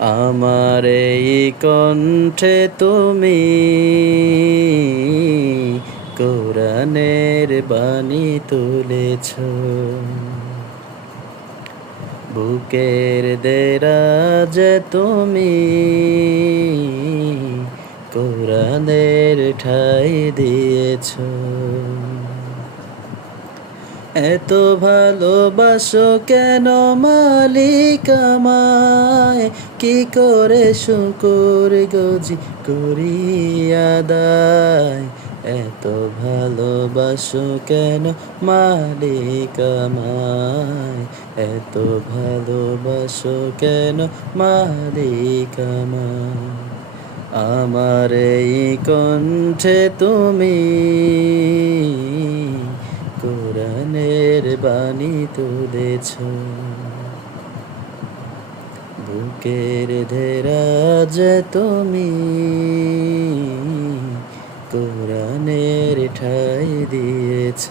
আমার এই কণ্ঠে তুমি কোরআনের বাণী তুলেছ, বুকের দেরাজ তুমি কোরআনের ঠাঁই দিয়েছ। এত ভালোবাসো কেন মালিক আমায়, কি করে শুকর গজি করি আদায়। এত ভালোবাসো কেন মালিক আমায়, এত ভালোবাসো কেন মালিক আমায়। আমার এই কণ্ঠে তুমি কোরআনের বাণী তুলেছ, বুকের দেরাজ তুমি কোরআনের ঠাঁই দিয়েছ।